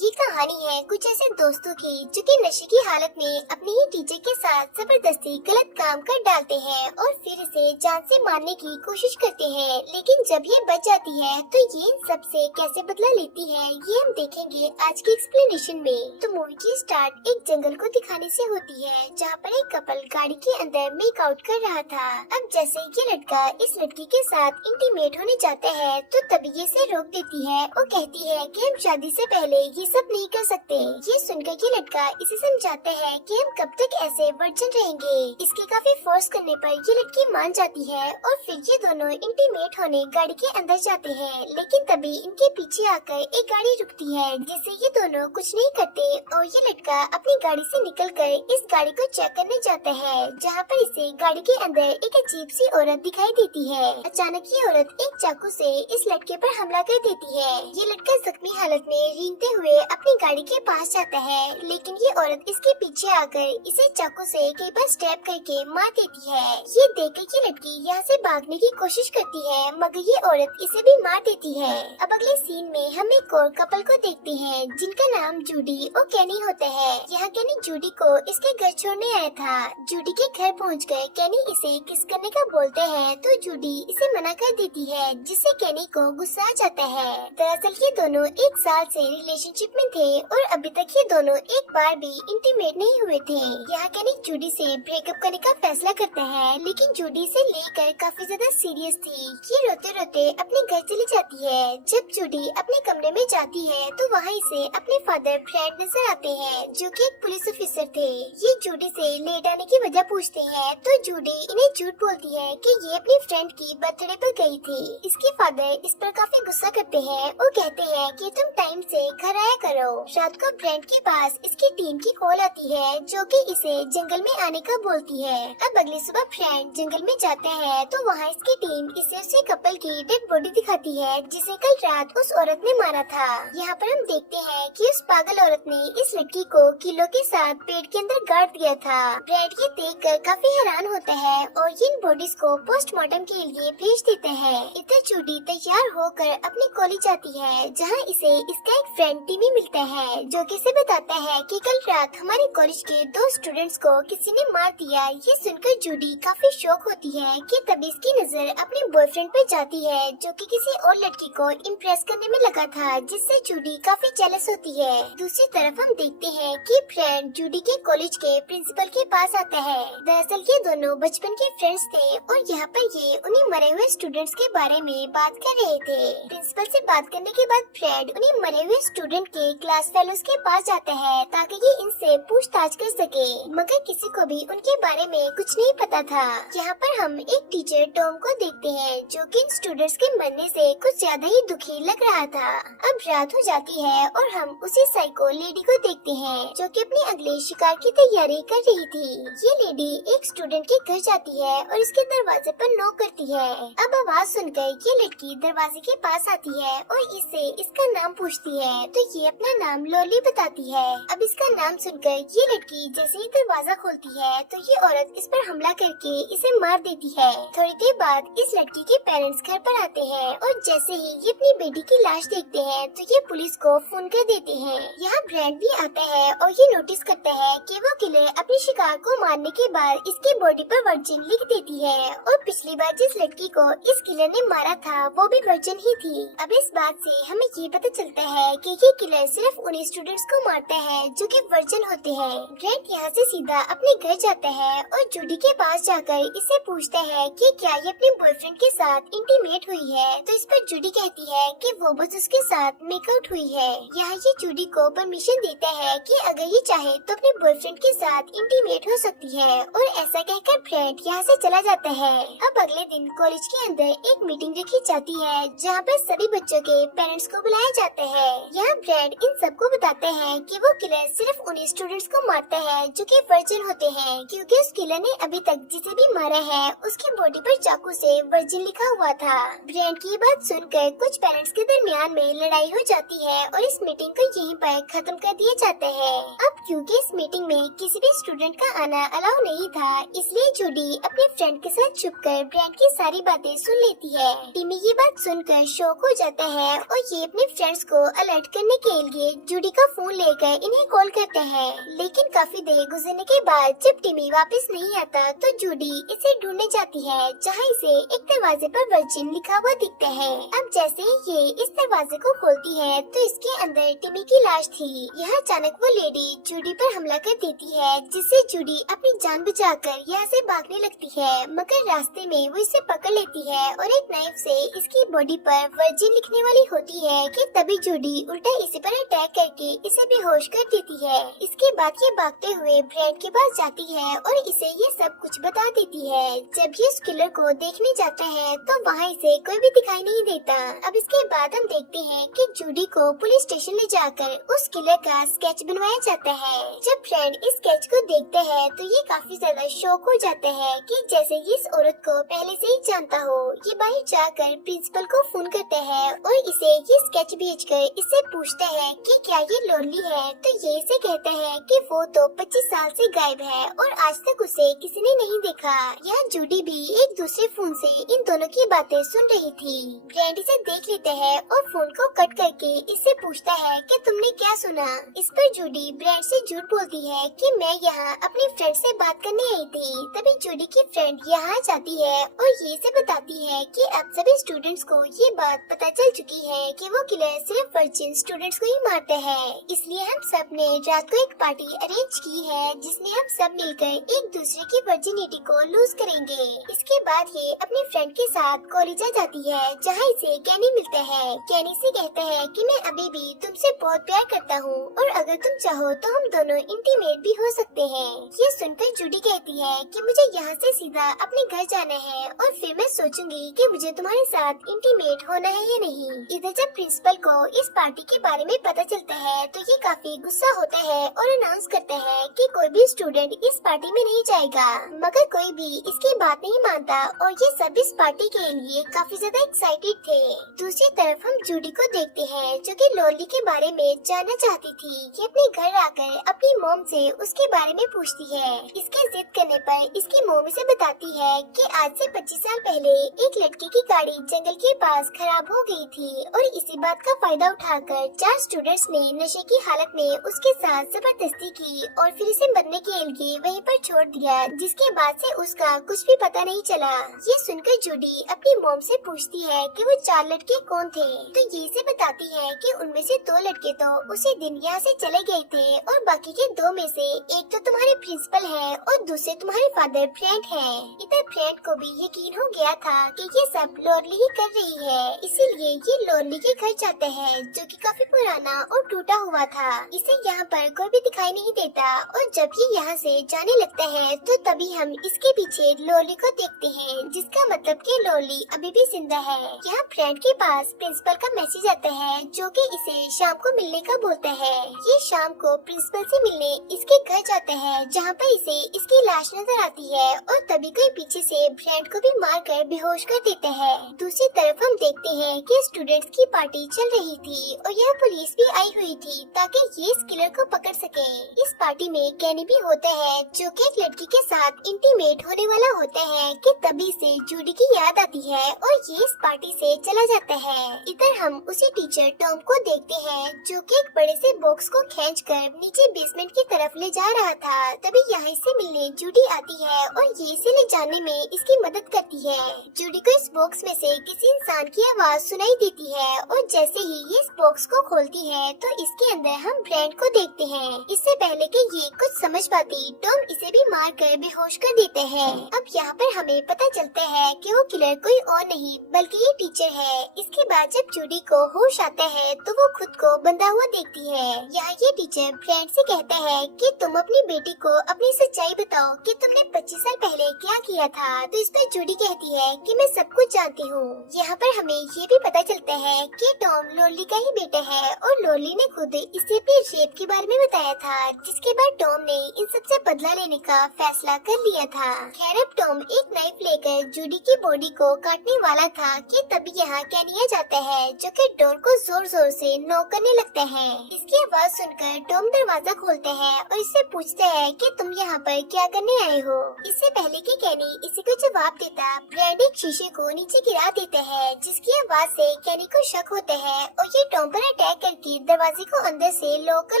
ये कहानी है कुछ ऐसे दोस्तों की जो कि नशे की हालत में अपने ही टीचर के साथ जबरदस्ती गलत काम कर डालते हैं और फिर इसे जान से मारने की कोशिश करते हैं, लेकिन जब ये बच जाती है तो ये इन सब से कैसे बदला लेती है ये हम देखेंगे आज के एक्सप्लेनेशन में। तो मूवी की स्टार्ट एक जंगल को दिखाने से होती है जहाँ पर एक कपल गाड़ी के अंदर मेक आउट कर रहा था। अब जैसे ये लड़का इस लड़की के साथ इंटीमेट होने जाता है तो तभी ये इसे रोक देती है और कहती है कि हम शादी से पहले ये सब नहीं कर सकते। ये सुनकर ये लड़का इसे समझाता है कि हम कब तक ऐसे वर्जिन रहेंगे। इसके काफी फोर्स करने पर ये लड़की मान जाती है और फिर ये दोनों इंटीमेट होने गाड़ी के अंदर जाते हैं, लेकिन तभी इनके पीछे आकर एक गाड़ी रुकती है जिससे ये दोनों कुछ नहीं करते और ये लड़का अपनी गाड़ी से निकलकर इस गाड़ी को चेक करने जाता है जहाँ पर इसे गाड़ी के अंदर एक अजीब सी औरत दिखाई देती है। अचानक ये औरत एक चाकू से इस लड़के पर हमला कर देती है। ये लड़का जख्मी हालत में रेंगते हुए अपनी गाड़ी के पास जाता है, लेकिन ये औरत इसके पीछे आकर इसे चाकू से कई बार स्टैब करके मार देती है। ये देखकर ये लड़की यहाँ से भागने की कोशिश करती है मगर ये औरत इसे भी मार देती है। अब अगले सीन में हम एक और कपल को देखते हैं जिनका नाम जूडी और कैनी होता है। यहाँ कैनी जूडी को इसके घर छोड़ने आया था। जूडी के घर पहुंचकर कैनी इसे किस करने का बोलते हैं तो जूडी इसे मना कर देती है जिससे कैनी को गुस्सा आ जाता है। दरअसल ये दोनों एक साल से रिलेशनशिप में थे और अभी तक ये दोनों एक बार भी इंटीमेट नहीं हुए थे। यहाँ कैनी जूडी से ब्रेकअप करने का फैसला करता है, लेकिन जूडी से लेकर काफी ज्यादा सीरियस थी। ये रोते रोते अपने घर चली जाती है। जब जूडी अपने कमरे में जाती है तो वहाँ इसे अपने फादर फ्रेंड नजर आते हैं जो कि एक पुलिस ऑफिसर थे। ये जूडी से लेट आने की वजह पूछते हैं तो जूडी इन्हें झूठ बोलती है कि ये अपनी फ्रेंड की बर्थडे पर गई थी। इसके फादर इस पर काफी गुस्सा करते हैं और कहते हैं कि तुम टाइम से घर आया करो। रात को फ्रेंड के पास इसकी टीम की कॉल आती है जो कि इसे जंगल में आने का बोलती है। अब अगली सुबह फ्रेंड जंगल में जाते हैं तो वहाँ इसकी टीम इसे उसी कपल की डेड बॉडी दिखाती है जिसे कल रात उस औरत ने मारा था। यहाँ पर हम देखते हैं कि उस पागल औरत ने इस लड़की को किलो के साथ पेट के अंदर गाड़ दिया था। ब्रैड ये देखकर काफी हैरान होता है और इन बॉडीज को पोस्टमार्टम के लिए भेज देते हैं। इधर जूडी तैयार होकर अपनी कॉलेज जाती है जहाँ इसे इसका एक फ्रेंड टीमी मिलता है जो कि इसे बताता है कि कल रात हमारे कॉलेज के 2 स्टूडेंट्स को किसी ने मार दिया। ये सुनकर जूडी काफी शॉक होती है कि तभी इसकी नजर अपने बॉयफ्रेंड पे जाती है जो कि किसी और लड़की को इम्प्रेस करने में लगा था, जिससे जूडी काफी जेलस होती है। दूसरी तरफ हम देखते हैं कि फ्रेंड जूडी के कॉलेज के प्रिंसिपल के पास आता है। दरअसल ये दोनों बचपन के फ्रेंड्स थे और यहाँ पर ये उन्हीं मरे हुए स्टूडेंट्स के बारे में बात कर रहे थे। प्रिंसिपल से बात करने के बाद फ्रेड उन्हीं मरे हुए स्टूडेंट के क्लास फेलोज के पास जाता है ताकि ये इनसे पूछताछ कर सके, मगर किसी को भी उनके बारे में कुछ नहीं पता था। यहाँ पर हम एक टीचर टॉम को देखते हैं जो कि इन स्टूडेंट्स के मरने से कुछ ज्यादा ही दुखी लग रहा था। अब रात हो जाती है और हम उसी साइको लेडी को देखते हैं जो कि अपने अगले शिकार की तैयारी कर रही थी। ये लेडी एक स्टूडेंट के घर जाती है और इसके दरवाजे पर नॉक करती है। अब आवाज सुनकर ये लड़की दरवाजे के पास आती है और इससे इसका नाम पूछती है तो ये अपना नाम लॉली बताती है। अब इसका नाम सुनकर ये लड़की जैसे ही दरवाजा खोलती है तो ये औरत इस पर हमला करके इसे मार देती है। थोड़ी देर बाद इस लड़की के पेरेंट्स घर पर आते हैं और जैसे ही ये अपनी बेटी की लाश देखते हैं तो ये पुलिस को फोन कर देते हैं। यहाँ ब्रैंड भी आता है और ये नोटिस करता है कि वो किलर अपने शिकार को मारने के बाद इसकी बॉडी पर वर्जिन लिख देती है और पिछली बार जिस लड़की को इस किलर ने मारा था वो भी वर्जिन ही थी। अब इस बात से हमें ये पता चलता है कि ये किलर सिर्फ उन्हीं स्टूडेंट्स को मारता है जो कि वर्जिन होते हैं। ब्रैंड यहाँ से सीधा अपने घर जाता है और जूडी के पास जाकर इससे पूछता है कि क्या ये अपने बॉयफ्रेंड के साथ इंटीमेट हुई है, तो इस पर जूडी कहती है कि वो बस उसके साथ मेकआउट हुई है। यहाँ ये जूडी को परमिशन देता है कि अगर ये चाहे तो अपने बॉयफ्रेंड के साथ इंटीमेट हो सकती है और ऐसा कहकर ब्रैंड यहाँ से चला जाता है। अब अगले दिन कॉलेज के अंदर एक मीटिंग रखी जाती है जहाँ पर सभी बच्चों के पेरेंट्स को बुलाया जाता है। यहाँ ब्रैंड इन सबको बताते हैं कि वो किलर सिर्फ उन्हीं स्टूडेंट्स को मारता है जो कि वर्जिन होते हैं, क्योंकि उस किलर ने अभी तक जिसे भी मारा है उसकी बॉडी पर चाकू से वर्जिन लिखा हुआ था। ब्रैंड की बात सुनकर कुछ पेरेंट्स के दरमियान में लड़ाई हो जाती है और इस मीटिंग को यहीं पर खत्म कर दिया जाता है। अब क्योंकि इस मीटिंग में किसी भी स्टूडेंट का आना अलाउ नहीं था, इसलिए जूडी अपने फ्रेंड के साथ छुपकर ब्रैंड की सारी बातें सुन लेती है। टिमी ये बात सुनकर शॉक हो जाता है और ये अपने फ्रेंड्स को अलर्ट करने के के लिए जूडी का फोन लेकर इन्हें कॉल करते हैं। लेकिन काफी देर गुजरने के बाद जब टिमी वापस नहीं आता तो जूडी इसे ढूंढने जाती है, जहाँ इसे एक दरवाजे पर वर्जिन लिखा हुआ दिखता है। अब जैसे ही ये इस दरवाजे को खोलती है तो इसके अंदर टिमी की लाश थी। यहाँ अचानक वो लेडी जूडी पर हमला कर देती है, जिससे जूडी अपनी जान बचाकर यहाँ से भागने लगती है, मगर रास्ते में वो इसे पकड़ लेती है और एक नाइफ से इसकी बॉडी पर वर्जिन लिखने वाली होती है कि तभी जूडी उल्टा इसी पर अटैक करके इसे बेहोश कर देती है। इसके बाद ये भागते हुए ब्रैंड के पास जाती है और इसे ये सब कुछ बता देती है। जब ये उस किलर को देखने जाता है तो वहाँ इसे कोई भी दिखाई नहीं देता। अब इसके बाद हम देखते हैं कि जूडी को पुलिस स्टेशन ले जाकर उस किलर का स्केच बनवाया जाता है। जब फ्रेंड इस स्केच को देखते हैं तो ये काफी ज्यादा शॉक हो जाते हैं कि जैसे ये इस औरत को पहले से ही जानता हो। ये बाहर जाकर प्रिंसिपल को फोन करते हैं और इसे ये स्केच भेजकर इससे पूछते हैं कि क्या ये लोनली है, तो ये इसे कहता है कि वो तो 25 साल से गायब है और आज तक उसे किसी ने नहीं देखा। यहाँ जूडी भी एक दूसरे फोन से इन दोनों की बातें सुन रही थी। ब्रैंड इसे देख लेते हैं और फोन को कट करके इससे पूछता है कि तुमने क्या सुना। इस पर जूडी ब्रैंड से झूठ बोलती है कि मैं यहाँ अपनी फ्रेंड से बात करने आई थी। तभी जूडी की फ्रेंड यहाँ जाती है और ये से बताती है कि अब सभी स्टूडेंट्स को ये बात पता चल चुकी है कि वो किलर सिर्फ वर्जिन स्टूडेंट्स को ही मारते हैं। इसलिए हम सब ने रात को एक पार्टी अरेंज की है जिसमें हम सब मिलकर एक दूसरे की वर्जिनिटी को लूज करेंगे। इसके बाद ये अपनी फ्रेंड के साथ कॉलेज जाती है, जहाँ इसे कैनी मिलते हैं। कैनी से कहता है कि मैं अभी भी तुमसे बहुत प्यार करता हूँ और अगर तुम चाहो तो हम दोनों इंटीमेट भी हो सकते हैं। ये सुनकर जूडी कहती है कि मुझे यहाँ से सीधा अपने घर जाना है और फिर मैं सोचूंगी कि मुझे तुम्हारे साथ इंटीमेट होना है या नहीं। इधर जब प्रिंसिपल को इस पार्टी के बारे में पता चलता है तो ये काफी गुस्सा होता है और अनाउंस करता है कि कोई भी स्टूडेंट इस पार्टी में नहीं जाएगा, मगर कोई भी इसकी बात नहीं मानता और ये सब इस पार्टी के लिए काफी ज्यादा एक्साइटेड थे। दूसरी तरफ हम जूडी को देखते हैं जो कि लोली के बारे में जानना चाहती थी। ये अपने घर आकर अपनी मॉम से उसके बारे में पूछती है। इसके जिद करने पर इसकी मॉम इसे बताती है कि आज से 25 साल पहले एक लड़के की गाड़ी जंगल के पास खराब हो गई थी और इसी बात का फायदा उठाकर 4 स्टूडेंट्स ने नशे की हालत में उसके साथ जबरदस्ती की और फिर इसे मरने के लिए वहीं पर छोड़ दिया, जिसके बाद से उसका कुछ भी पता नहीं चला। ये सुनकर जूडी अपनी मॉम से पूछती है कि वो 4 लड़के कौन थे, तो ये से बताती है कि उनमें से 2 लड़के तो उसी दिन यहाँ से चले गए थे और बाकी के 2 में से एक तो तुम्हारे प्रिंसिपल है और दूसरे तुम्हारे फादर फ्रेंड है। इधर फ्रेंड को भी यकीन हो गया था कि ये सब लोरली ही कर रही है, इसीलिए ये लोरली के घर जाते हैं जो कि काफी पुराना और टूटा हुआ था। इसे यहाँ पर कोई भी दिखाई नहीं देता और जब ये यहाँ से जाने लगता है तो तभी हम इसके पीछे लोरली को देखते हैं, जिसका मतलब कि लोरली अभी भी जिंदा है। यहाँ फ्रेंड के पास प्रिंसिपल का मैसेज आता है जो कि इसे शाम को मिलने का बोलता है। ये शाम को प्रिंसिपल से मिलने इसके घर जाता है, जहाँ पर इसे इसकी लाश नजर आती है और तभी कोई पीछे से फ्रेंड को भी मार कर बेहोश कर देते हैं। दूसरी तरफ हम देखते हैं कि स्टूडेंट्स की पार्टी चल रही थी और यह पुलिस भी आई हुई थी ताकि ये इस किलर को पकड़ सके। इस पार्टी में कैनी भी होता है जो कि एक लड़की के साथ इंटीमेट होने वाला होता है कि तभी से जूडी की याद आती है और ये इस पार्टी से चला जाता है। इधर हम उसी टीचर टॉम को देखते हैं जो कि एक बड़े से बॉक्स को खींचकर नीचे बेसमेंट की तरफ ले जा रहा था। तभी यहाँ से मिलने जूडी आती है और ये इसे ले जाने में इसकी मदद करती है। जूडी को इस बॉक्स में से किसी इंसान की आवाज सुनाई देती है और जैसे ही ये इस बॉक्स को खोलती है तो इसके अंदर हम ब्रैंड को देखते हैं। इससे पहले कि ये कुछ समझ पाती टॉम इसे भी मार कर बेहोश कर देते हैं। अब यहाँ पर हमें पता चलता है कि वो किलर कोई और नहीं बल्कि ये टीचर है। इसके बाद जब जूडी को होश आता है तो वो खुद को बंधा हुआ देखती है। यहाँ ये टीचर फ्रेंड से कहता है कि तुम अपनी बेटी को अपनी सच्चाई बताओ कि तुमने 25 साल पहले क्या किया था। तो इस पर जूडी कहती है कि मैं सब कुछ जानती हूँ। यहाँ पर हमें ये भी पता चलता है कि टॉम लोरली का ही बेटा है और लोरली ने खुद इसे अपने रेप के बारे में बताया था, जिसके बाद टॉम ने इन सबसे बदला लेने का फैसला कर लिया था। खैर अब टॉम एक नाइफ लेकर जूडी की बॉडी को काटने वाला था कि तभी यहाँ कैनिया जाता है जो कि डोर को जोर जोर से नॉक करने लगता है। इसकी आवाज सुनकर टॉम दरवाजा खोलता है और इससे पूछता है कि तुम यहाँ पर क्या करने आए हो। इससे पहले कि कैनी इसी को जवाब देता, ब्रैंड एक शीशे को नीचे गिरा देता है, जिसकी आवाज से कैनी को शक होता है और ये टॉम पर अटैक हैक करके दरवाजे को अंदर से लॉक कर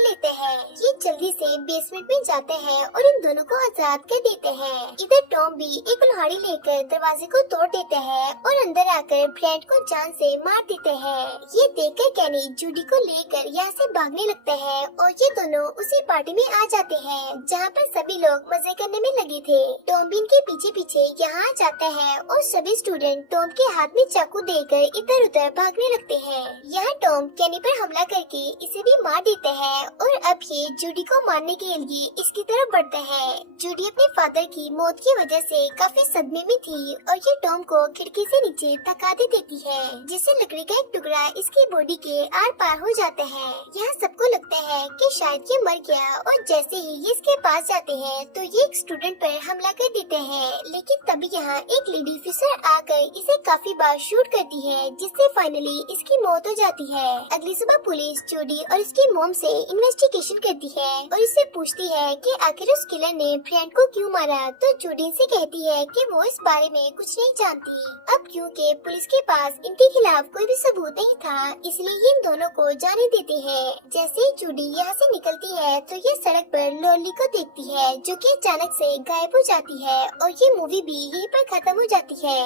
लेते हैं। ये जल्दी से बेसमेंट में जाते हैं और इन दोनों को आजाद कर देते हैं। इधर टॉम भी एक कुल्हाड़ी लेकर दरवाजे को तोड़ देते हैं और अंदर आकर फ्रेंड को जान से मार देते हैं। ये देखकर कैनी जूडी को लेकर यहाँ से भागने लगते हैं और ये दोनों उसी पार्टी में आ जाते हैं जहाँ पर सभी लोग मजे करने में लगे थे। टॉम भी इनके पीछे पीछे यहाँ आ जाता है और सभी स्टूडेंट टॉम के हाथ में चाकू देकर इधर उधर भागने लगते हैं। यहाँ टॉम कैनी पर हमला करके इसे भी मार देते हैं और अब ये जूडी को मारने के लिए इसकी तरफ बढ़ते हैं। जूडी अपने फादर की मौत की वजह से काफी सदमे में थी और ये टॉम को खिड़की से नीचे धक्का दे देती है, जिससे लकड़ी का एक टुकड़ा इसकी बॉडी के आर पार हो जाता है। यहाँ सबको लगता है कि शायद ये मर गया और जैसे ही ये इसके पास जाते हैं तो ये एक स्टूडेंट पर हमला कर देते हैं, लेकिन तभी यहाँ एक लेडी ऑफिसर आकर इसे काफी बार शूट करती है, जिससे फाइनली इसकी मौत हो जाती है। अगली सुबह पुलिस जूडी और इसकी मॉम से इन्वेस्टिगेशन करती है और इससे पूछती है कि आखिर उस किलर ने फ्रेंड को क्यों मारा, तो जूडी से कहती है कि वो इस बारे में कुछ नहीं जानती। अब क्योंकि पुलिस के पास इनके खिलाफ कोई भी सबूत नहीं था, इसलिए इन दोनों को जाने देते हैं। जैसे ही जूडी यहाँ से निकलती है तो ये सड़क पर लॉली को देखती है, जो कि अचानक से गायब हो जाती है और ये मूवी भी यहीं पर खत्म हो जाती है।